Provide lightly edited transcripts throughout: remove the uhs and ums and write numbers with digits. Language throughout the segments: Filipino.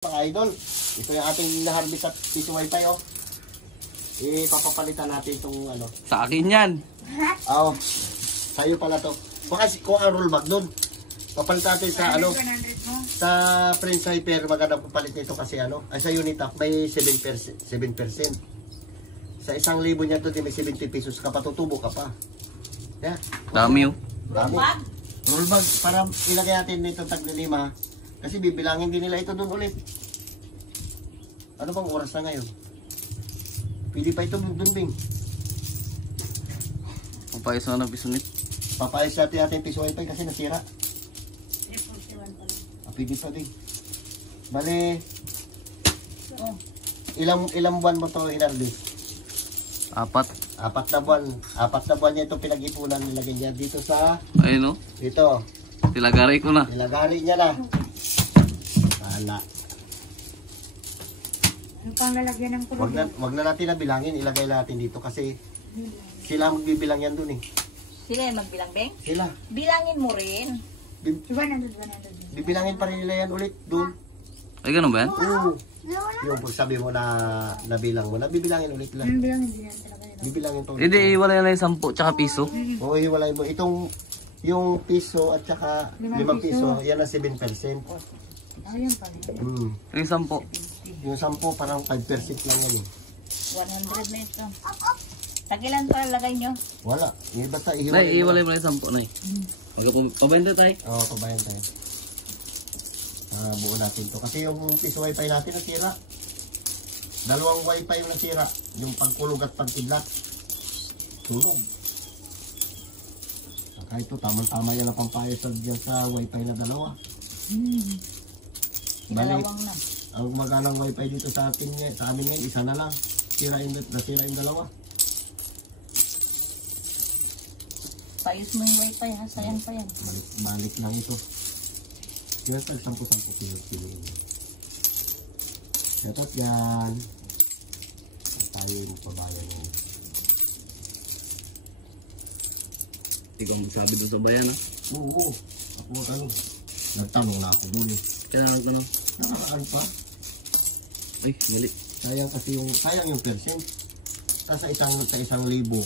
Mga idol, ito yung ating na-harvest at piso wifi oh. Ipapapalitan natin itong ano. Sa akin yan. Oo. Sa'yo pala to. Baka kung ang roll bag doon. Papalitan natin sa ano. Sa Prince Hyper maganda papalit nito kasi ano. Ay sa Unitap may 7%. Sa 1,000 niya to may 70 pesos ka pa, tutubo ka pa. Yeah. Dami oh. Dami. Roll bag para ilagay natin dito tag-5. Kasi bibilangin din nila ito doon ulit. Ano bang oras na ngayon? Pili pa ito doon, Bing. Papayos na ng pisonit. Papayos natin ating piso wifi kasi nasira. Pili pa, Bing. Bale, ilang buwan mo ito inarbis? 4. 4 na buwan. 4 na buwan niya itong pinag-ipunan nilagay niya dito sa... Ayun oh. Dito. Tilagari ko na. Nilagari niya na. Wala. Ano pang lalagyan ng kulay? Wag na natin na bilangin, ilagay natin dito kasi sila magbibilang yan dun eh. Sila yung magbilang, Beng? Sila. Bilangin mo rin. 100. Bibilangin pa rin nila yan ulit dun. Ay, ganun ba yan? Oo. Yung pag sabi mo na nabilang mo, nabibilangin ulit lang. Bilangin din yan talaga yun. Bibilangin to. Hindi, iwalay na yung 10 tsaka piso. Oo, hiwalay mo. Itong yung piso at saka 5 piso, yan ang 7%. Ayan pala. Yung 10. Yung 10 parang 5% lang yan eh. 100 na ito. Tagilan pa lagay nyo? Wala. Basta Nay, ihiwalay mo. iwalay mo na yung 10, Nay. Pabenta tayo. Oo, pabayan tayo. Buo natin to. Kasi yung piso wifi natin nasira. 2 wifi yung nasira. Yung pagkulog at pagkidlat. Sunog. Kahit ito, tamang-tama yan ang pampayos dyan sa wifi na 2. Balik. Dalawang na. Ang maganang wifi dito sa atin sa amin ngayon, isa na lang. Nasira yung 2. Payos mo yung wifi ha, sayang pa yan. Balik lang ito. Kaya tag 10-10 kilo. Yatot yan. At tayo yung pabayan ngayon. Ikaw ang magsabi doon sa bayan ha. Oo. Ako ano. Nagtanong na ako dun eh. Kaya ako na. Nakaraan pa. Ay, nili. Sayang kasi sayang yung percent. Sa isang libo.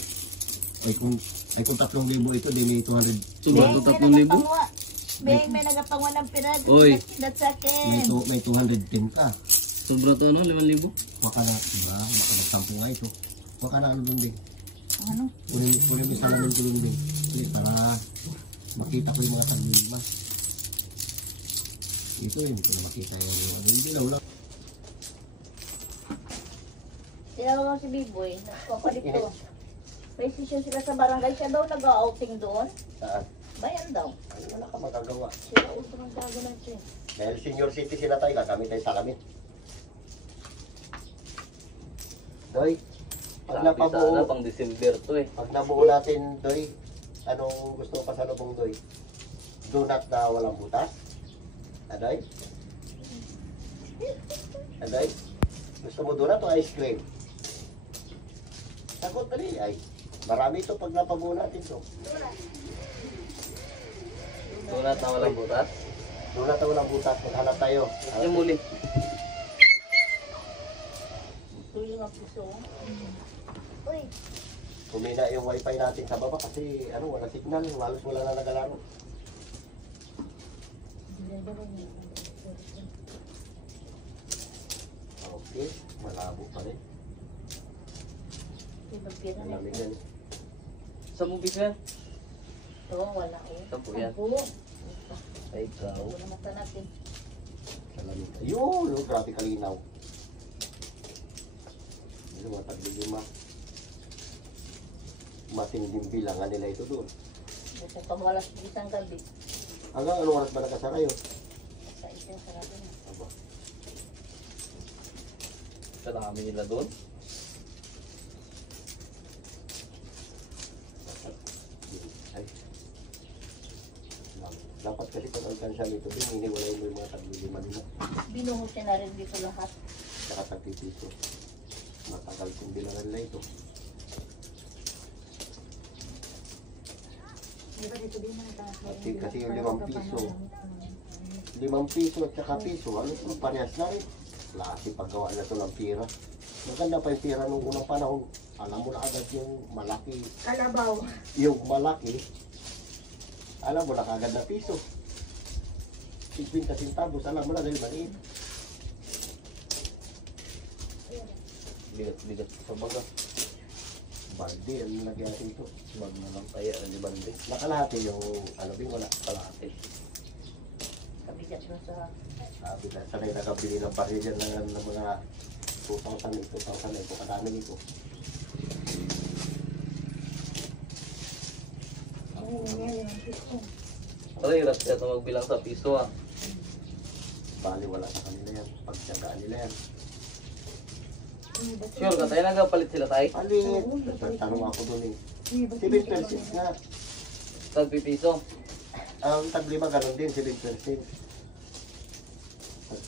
Ay kung 3,000 ito, din may 200. Sobra to 3,000. Beng, may nagapangwa ng pirado. Oy. That's akin. May 210 ka. Sobra to ano, 5,000. Baka na, diba? Baka magsampo nga ito. Baka na ano dun din. Ano? Kunin mo salamin ko dun din. Para makita ko yung mga tagmima. Ito hindi ko na makita yung ano. Hindi na wala. Tinawag mo si Biboy. Nagpapalit to. May session sila sa barangay. Siya daw nag-outing doon. Saan? Bayan daw. Ay, wala ka magagawa. Sila uso ng bago natin. Dahil senior citizen na tayo, gagamit tayo sa salamin. Doy, pag napabuo, pang December to eh. pag nabuo natin, Doy, anong gusto mo pa sa lubong, Doy? Donut na walang butas? Adoy? Adoy? Gusto mo donut o ice cream? Sagot dali ay. Marami ito pag napabuo natin to. Donut na walang butas. Donut na walang butas, maghanap tayo. Yung muli. Ito yung puso. Uy. Kumina yung wifi natin sa baba kasi ano, wala signal, halos wala na nagalaro. Okay, malabo pa rin. Malamig yan. Sa movies yan? Ito, wala eh. 10 yan. Ay, ikaw. Ito na mata natin. Malamig. Ayun, grabe kalinaw. Hindi mo taglilima. Matinding bilangan nila ito doon. Ito pang walas isang gabi. Hanggang anong oras ba nakasara yun? Sa isang sarado na. Aba. Salami nila doon. Ay. Dapat kasi pag alkansya nito din, hiniwalay mo yung mga taglilima nila. Binuhusin na rin dito lahat. Saka tagpipiso. Matagal kong bilangan nila ito. Diba dito din na Kasi yung 5 piso, ₱5 at saka piso. Ano ito? Parehas na rin. Klase paggawa na ito ng pira. Maganda pa yung pira nung unang panahon. Alam mo na agad yung malaki. Kalabaw. Yung malaki, alam mo na agad na piso. 50 centavos, alam mo na dahil maliit. Bigat sa baga. Balde, ano lagyan natin ito? Bag na lang tayo, di bandi. Nakalahati yung, ano bing wala. Kalahati. Kabigat na sa... Sabi na, sanay nakabili ng baril dyan ng mga 2,000 ito, kadami nito. Pero hirap siya ito magbilang sa piso ah. Bali, wala sa kanila yan. Pagtsagaan nila yan. Sure ka tayo, nagapalit sila tayo? Palit! Tanong ako doon eh. 7% nga. Tagpipiso. Ang tag-5 ganun din, 7%.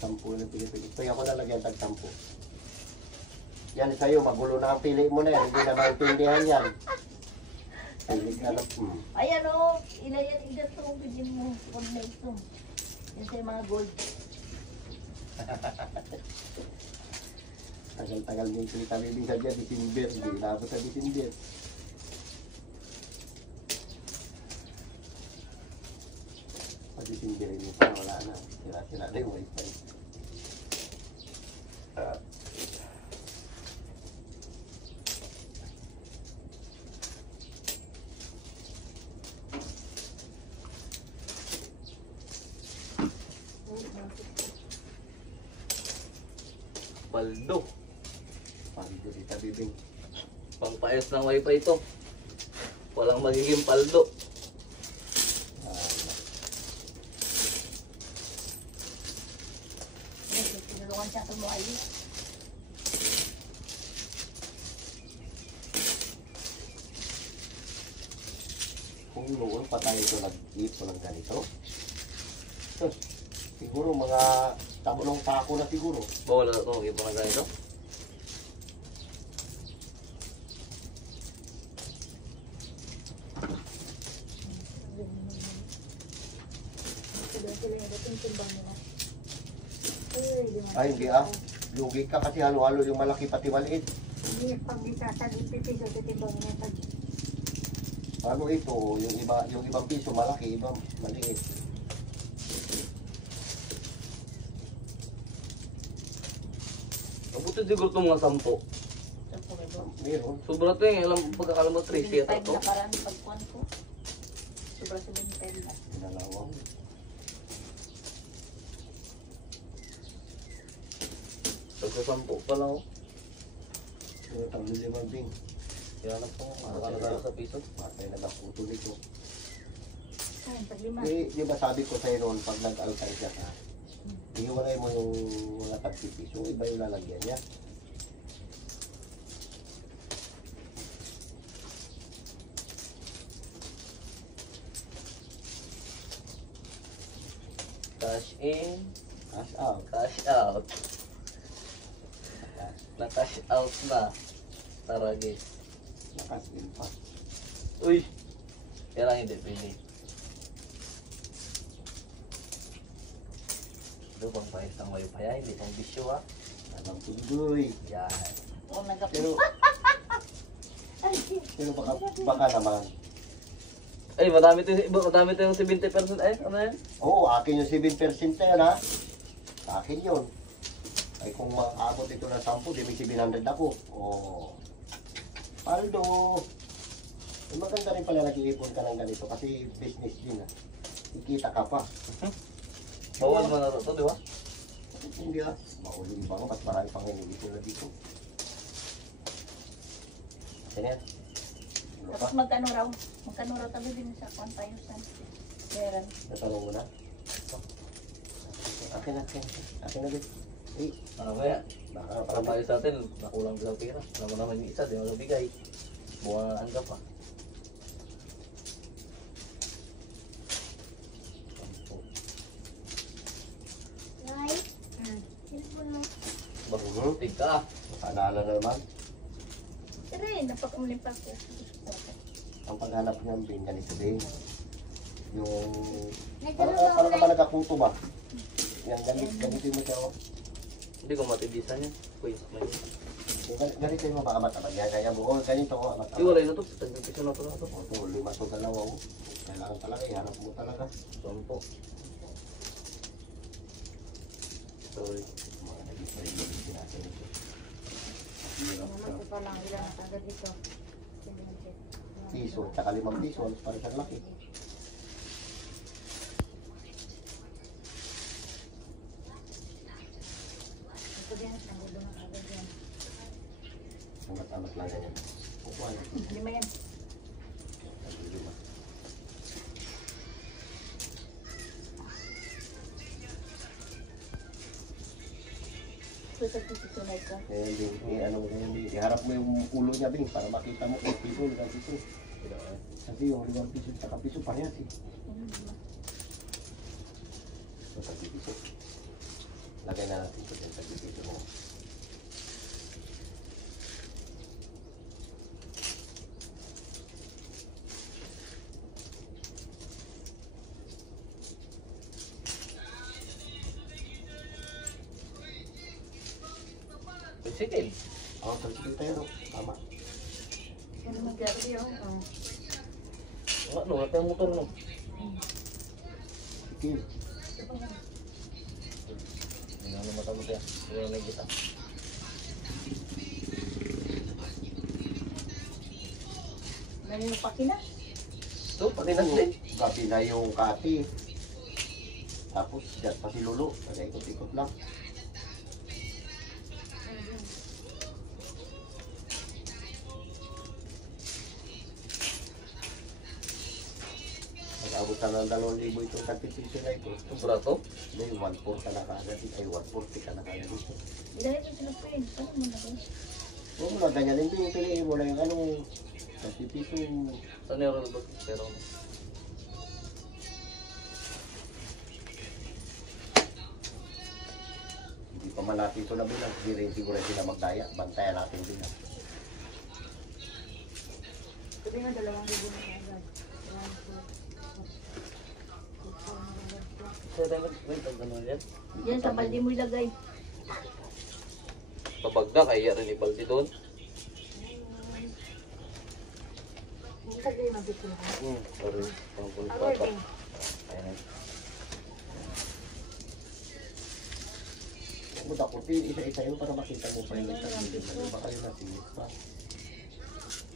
Tag-10 na Pilipinas. Kaya ako nalagyan tag-10. Yan sa'yo, magulo na ang pili mo na yan. Hindi na maintindihan yan. Pili ka na. Ayan o, ilayan ito, bigyan mo. Huwag na ito. Yan sa mga gold. Tagal-tagal mo yung kita bibingsan dyan, December. Hindi inabot sa December. Pag December rin pa, wala na. Sira-sira na yung wifi. Paldo. Paldo si Tabibing. Pangpaayos ng wifi ito. Walang magiging paldo. Tinulungan siya itong maayos. Kung noon pa tayo ito nag-ipo ng ganito, siguro mga tatlong pako na siguro. Bawal na ito mag-ipo na ganito. Ay, hindi ah. Lugi ka kasi halo-halo yung malaki pati maliit. Hindi, pag isasan, ipipiso, titimbang niya. Ano ito, yung ibang piso malaki, ibang maliit. Mabuti siguro ito mga 10. Meron. Sobra ito eh. Alam pagkakalam mo 3 siya ito. Nakaraan pagkuhan ko. Sobra 75 na. Pinalawang. Tagka 10 pa lang oh. Pero tang limang bing. Kaya lang po, makakalaga sa piso. Matay na naputo nito. Ay, paglima. Di ba sabi ko sa'yo noon, pag nag-alkay ka ka, ihiwalay mo yung mga tagtipis, yung iba yung lalagyan niya. Cash in, Cash out. cash out. Na-cash out na. Tara guys. Nakas din pa. Uy! Kaya lang hindi pili. Ito pang pahit ng wifi ay, hindi pang bisyo ha. Anong tuloy. Yan. O, nagkapit. Pero baka naman. Ay, madami ito yung 70%. Ay, ano yan? Oo, akin yung 7% na yan ha. Sa akin yun. Ay kung maabot ito ng 10, di may 700 ako. Oo. Paldo. Eh, maganda rin pala nag-iipon ka ng ganito kasi business din ha. Ikita ka pa. Bawal mo na ito, di ba? Hindi ah. Maulong ba nga? Ba't marami pang iniipon na dito? Kasi yan. Ano pa? Tapos magkano raw? Magkano raw tabi din sa 1,000. Meron. Natanong mo na? Akin na, akin. Akin na din. Eh, Ano ba yan? baka Para tayo sa atin, nakulang sa pera. Alam mo naman yung isa, di mo nabigay. Buwangaan ka pa. Nay? Sino mo? Bagutig ka. Paalala na naman. Pero napakamuli pa ako. Ang paghanap niya ang bin ganito din. Yung... Nay, Parang tanong mo, naman Nay. nagkaputo ba? Yan, ganito mo siya. Oh. Hindi ko matibisan yan. Kuya, may. Ganito yung mga amat-amat. Gaya mo. Oh, ganito ko amat-amat. Iwalay na to. Tagpipiso na to na to. O, ito, 5 to dalawa. Oh. Kailangan talaga, iharap mo talaga. Sampo. Sorry. Mga nag-isay yung sinasin ito. Naman ko pa lang ilang agad dito. Piso, tsaka 5 piso. Alas para sa laki. Ito din, nagulo na agad yan. Amat-amat lang ganyan. Kukuha yan. 5 yan. Lima. Ito sa susunod ka. Ngayon din, ano, ngayon din. Iharap mo yung ulo niya, Bing, para makita mo kung piso, 5 piso. Kasi yung 5 piso, tsaka piso parehas eh. So, 5 piso. Lagay na natin ito din, 5 piso mo. Bicycle. Oo, tricycle tayo, no? Tama. Ano magyari yun? Ano, ito yung motor no. Sige. Hindi na matapos yan. Hindi na nagkita. Ganyan yung pakina. Ito, patinas din. Gabi na yung kati. Tapos, dyan pa si Lolo. Nag-ikot-ikot lang. Nag-abot na ng 2,000 itong sacrifice na ito. Itong brato. May 1,400 ka na kaagad. Ay, 140 ka na kaagad dito. Ilagay ko sila pa yun. Ano mo na ba? Huwag mo na ganyan. Hindi yung piliin mo na yung anong sacrifice yung... Saan yung roll book? Pero, Hindi pa malapit ito na bilang. Hindi rin siguro sila magdaya. Bantayan natin bilang. Sabi nga 2,000 na agad. saan tayo wait, ang gano'n yan? Yan sa balde mo ilagay. Pabagda, kaya rin ibaldi doon. Ilagay mabit ko na. Sorry. Pang pulis Ako bata. din. Ayan. Huwag mo dakutin. Isa-isa yun para makita mo pa yung sacrifice. Baka yun natin.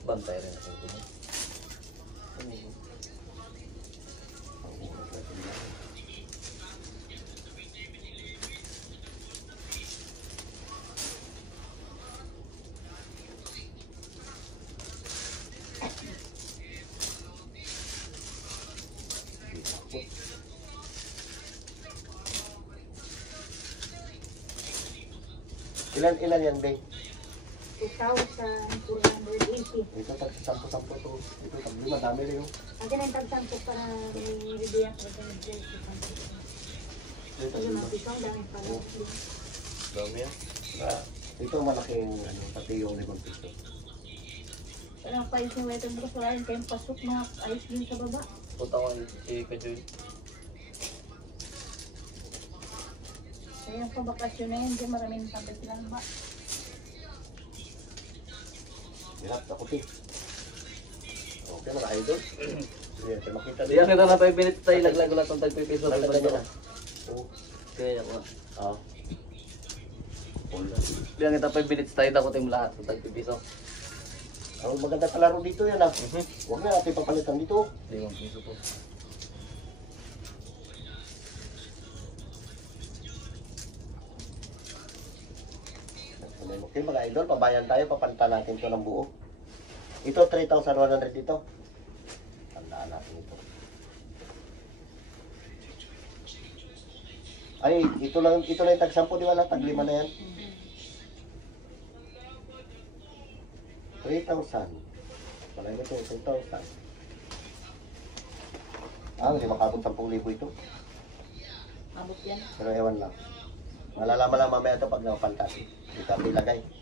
Bantay rin ako. Ilan yan, Beng? 2,480. Ito tag 10-10 to. Ito tag 5, dami rin yung. Ang ganun tag-sampo para may ribiyak ko sa nag-dress. Ito Yung mga pisong, dami pala. Dami yan. Ito malaking ano, pati yung 5 piso. Parang payos yung weather bukas wala rin kayong pasok mga ayos din sa baba. Punta ko si Kajoy. Kaya sa bakasyon na yun, di maraming sabay silang ba. Hirap, dakutin. Okay mga idol. Sige, tayo makita Diyan kita na 5 minutes tayo, laglag ulit ang tagpipiso. Nakita niya na. Oo. Kaya ko. Ah. Diyan kita 5 minutes tayo, dakutin mo lahat ng tagpipiso. Ang maganda kalaro dito yan ah. Huwag na natin papalitan dito. 5 piso po. Okay mga idol, pabayan tayo, papalitan natin ito ng buo. Ito 3,100 dito. Tandaan natin ito. Ay, ito lang yung tag-10, di ba lang? Tag-5 na yan. 3,000. Wala ito, 3,000. Ah, hindi makabot 10,000 ito. Abot yan. Pero ewan lang. Malalaman lang mamaya ito pag napapalitan. Dito natin ilagay.